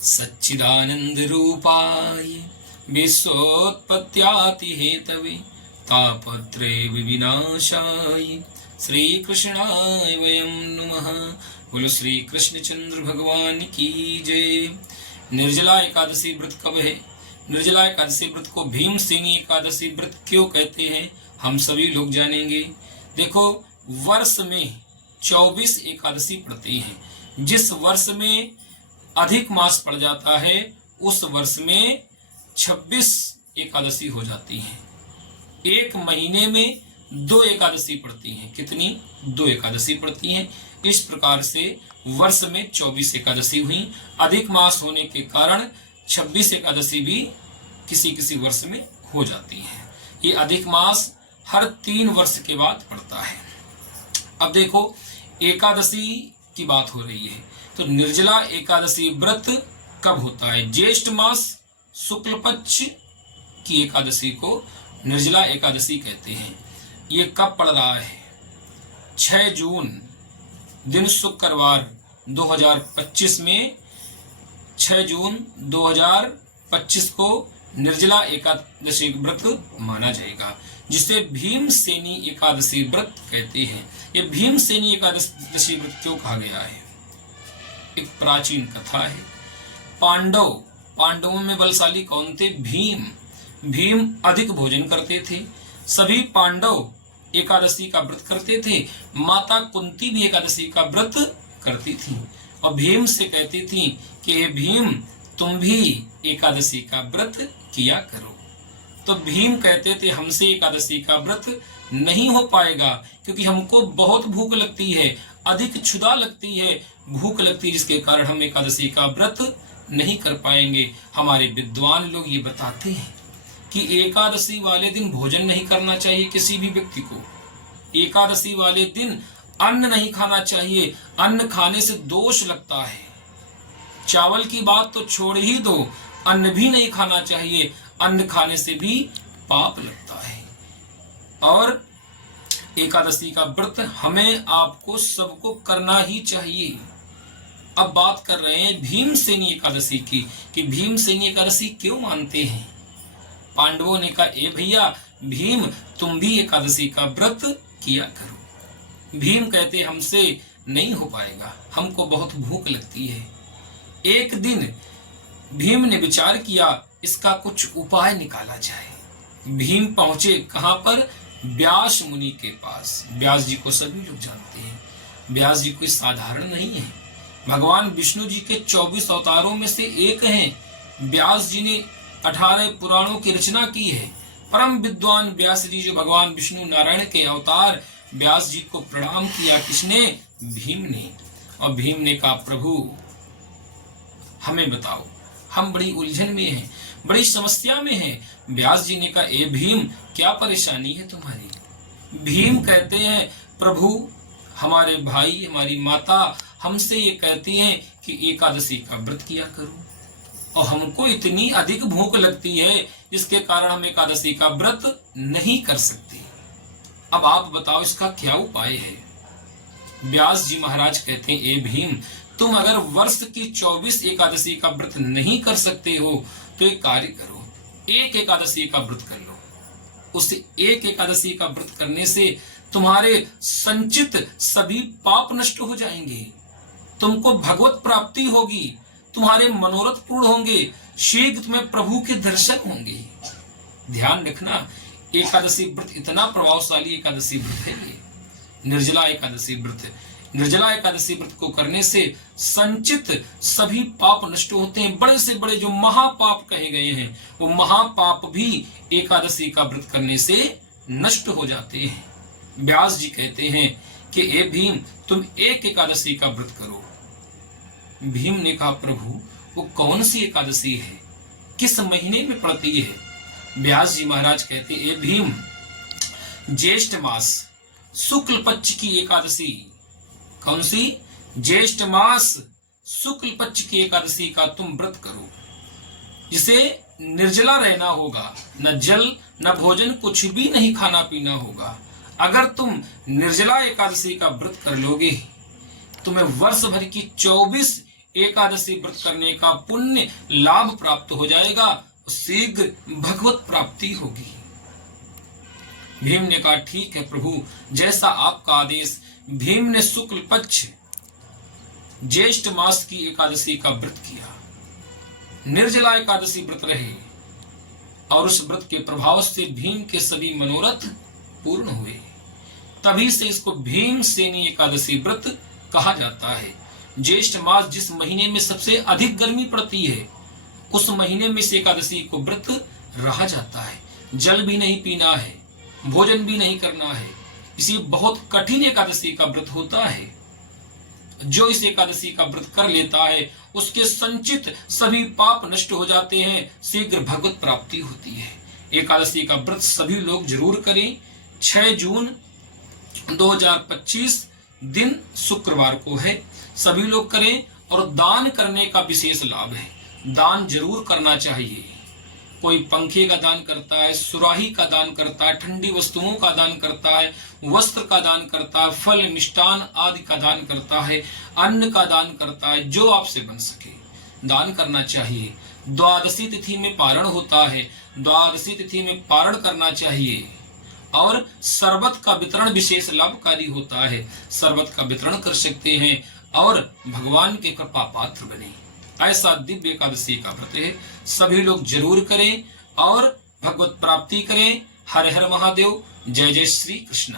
सच्चिदानंद रूपाय विश्वोत्पत्त्यादि Hathaway तापत्रय विनाशाय श्री कृष्णाय वयं नमः। बोलो श्री कृष्णचंद्र भगवान की जय। निर्जला एकादशी व्रत कब है? निर्जला एकादशी व्रत को भीमसेनी एकादशी व्रत क्यों कहते हैं, हम सभी लोग जानेंगे। देखो, वर्ष में 24 एकादशी पड़ती हैं। जिस वर्ष में अधिक मास पड़ जाता है उस वर्ष में 26 एकादशी हो जाती हैं। एक महीने में 2 एकादशी पड़ती हैं। कितनी? 2 एकादशी पड़ती हैं। इस प्रकार से वर्ष में 24 एकादशी हुई। अधिक मास होने के कारण 26 एकादशी भी किसी किसी वर्ष में हो जाती है। ये अधिक मास हर 3 वर्ष के बाद पड़ता है। अब देखो, एकादशी की बात हो रही है तो निर्जला एकादशी व्रत कब होता है? ज्येष्ठ मास शुक्ल पक्ष की एकादशी को निर्जला एकादशी कहते हैं। ये कब पड़ रहा है? 6 जून दिन शुक्रवार 2025 में 6 जून 2025 को निर्जला एकादशी व्रत माना जाएगा, जिसे भीमसेनी एकादशी व्रत कहते हैं। ये भीमसेनी एकादशी व्रत क्यों कहा गया है? एक प्राचीन कथा है। पांडवों में बलशाली कौन थे? भीम अधिक भोजन करते थे। सभी पांडव एकादशी का व्रत करते थे। माता कुंती भी एकादशी का व्रत करती थी और भीम से कहती थी कि हे भीम, तुम भी एकादशी का व्रत किया करो। तो भीम कहते थे हमसे एकादशी का व्रत नहीं हो पाएगा क्योंकि हमको बहुत भूख लगती है, अधिक क्षुधा लगती है, भूख लगती है, जिसके कारण हम एकादशी का व्रत नहीं कर पाएंगे। हमारे विद्वान लोग ये बताते हैं कि एकादशी वाले दिन भोजन नहीं करना चाहिए किसी भी व्यक्ति को। एकादशी वाले दिन अन्न नहीं खाना चाहिए। अन्न खाने से दोष लगता है। चावल की बात तो छोड़ ही दो, अन्न भी नहीं खाना चाहिए। अन्न खाने से भी पाप लगता है। और एकादशी का व्रत हमें आपको सबको करना ही चाहिए। अब बात कर रहे हैं भीमसेनी एकादशी की कि भीमसेनी एकादशी क्यों मानते हैं। पांडवों ने कहा, ए भैया भीम, तुम भी एकादशी का व्रत किया करो। भीम कहते हमसे नहीं हो पाएगा, हमको बहुत भूख लगती है। एक दिन भीम ने विचार किया, इसका कुछ उपाय निकाला जाए। भीम पहुंचे कहां पर? व्यास मुनि के पास। व्यास जी को सभी लोग जानते हैं। व्यास जी कोई साधारण नहीं है, भगवान विष्णु जी के 24 अवतारों में से एक हैं। व्यास जी ने 18 पुराणों की रचना की है। परम विद्वान व्यास जी, जो भगवान विष्णु नारायण के अवतार, व्यास जी को प्रणाम किया। किसने? भीम ने। और भीम ने कहा, प्रभु हमें बताओ, हम बड़ी उलझन में हैं, बड़ी समस्या में हैं। व्यास जी ने कहा, ए भीम, क्या परेशानी है तुम्हारी? भीम कहते हैं, प्रभु हमारे भाई, हमारी माता हमसे ये कहती हैं कि एकादशी का व्रत किया करो और हमको इतनी अधिक भूख लगती है जिसके कारण हम एकादशी का व्रत नहीं कर सकते। अब आप बताओ इसका क्या उपाय है? व्यास जी महाराज कहते हैं, ए भीम, तुम अगर वर्ष की 24 एकादशी का व्रत नहीं कर सकते हो तो एक कार्य करो, एक एकादशी का व्रत कर लो। उस एक एकादशी का व्रत करने से तुम्हारे संचित सभी पाप नष्ट हो जाएंगे, तुमको भगवत प्राप्ति होगी, तुम्हारे मनोरथ पूर्ण होंगे, शीघ्र तुम्हें प्रभु के दर्शन होंगे। ध्यान रखना, एकादशी व्रत इतना प्रभावशाली एकादशी व्रत है ये निर्जला एकादशी व्रत। निर्जला एकादशी व्रत को करने से संचित सभी पाप नष्ट होते हैं। बड़े से बड़े जो महापाप कहे गए हैं वो महापाप भी एकादशी का व्रत करने से नष्ट हो जाते हैं। व्यास जी कहते हैं कि ए भीम, तुम एक एकादशी का व्रत करो। भीम ने कहा, प्रभु वो कौन सी एकादशी है, किस महीने में पड़ती है? व्यास जी महाराज कहते, ए भीम, ज्येष्ठ मास शुक्ल पक्ष की एकादशी। कौन सी? ज्येष्ठ मास शुक्ल पक्ष की एकादशी का तुम व्रत करो, जिसे निर्जला रहना होगा, न जल न भोजन, कुछ भी नहीं खाना पीना होगा। अगर तुम निर्जला एकादशी का व्रत कर लोगे तुम्हें वर्ष भर की 24 एकादशी व्रत करने का पुण्य लाभ प्राप्त हो जाएगा, शीघ्र भगवत प्राप्ति होगी। भीम ने कहा ठीक है प्रभु, जैसा आपका आदेश। भीम ने शुक्ल पक्ष ज्येष्ठ मास की एकादशी का व्रत किया, निर्जला एकादशी व्रत रहे और उस व्रत के प्रभाव से भीम के सभी मनोरथ पूर्ण हुए। तभी से इसको भीमसेनी एकादशी व्रत कहा जाता है। ज्येष्ठ मास जिस महीने में सबसे अधिक गर्मी पड़ती है, उस महीने में से एकादशी को व्रत रहा जाता है। जल भी नहीं पीना है, भोजन भी नहीं करना है। इसी बहुत कठिन एकादशी का व्रत होता है। जो इस एकादशी का व्रत कर लेता है, उसके संचित सभी पाप नष्ट हो जाते हैं, शीघ्र भगवत प्राप्ति होती है। एकादशी का व्रत सभी लोग जरूर करें। 6 जून 2025 दिन शुक्रवार को है, सभी लोग करें। और दान करने का विशेष लाभ है, दान जरूर करना चाहिए। कोई पंखे का दान करता है, सुराही का दान करता है, ठंडी वस्तुओं का दान करता है, वस्त्र का दान करता है, फल मिष्टान आदि का दान करता है, अन्न का दान करता है। जो आपसे बन सके दान करना चाहिए। द्वादशी तिथि में पारण होता है, द्वादशी तिथि में पारण करना चाहिए। और शरबत का वितरण विशेष लाभकारी होता है, शरबत का वितरण कर सकते हैं और भगवान के कृपा पात्र बने। ऐसा दिव्य एकादशी का व्रत है, सभी लोग जरूर करें और भगवत प्राप्ति करें। हर हर महादेव। जय जय श्री कृष्ण।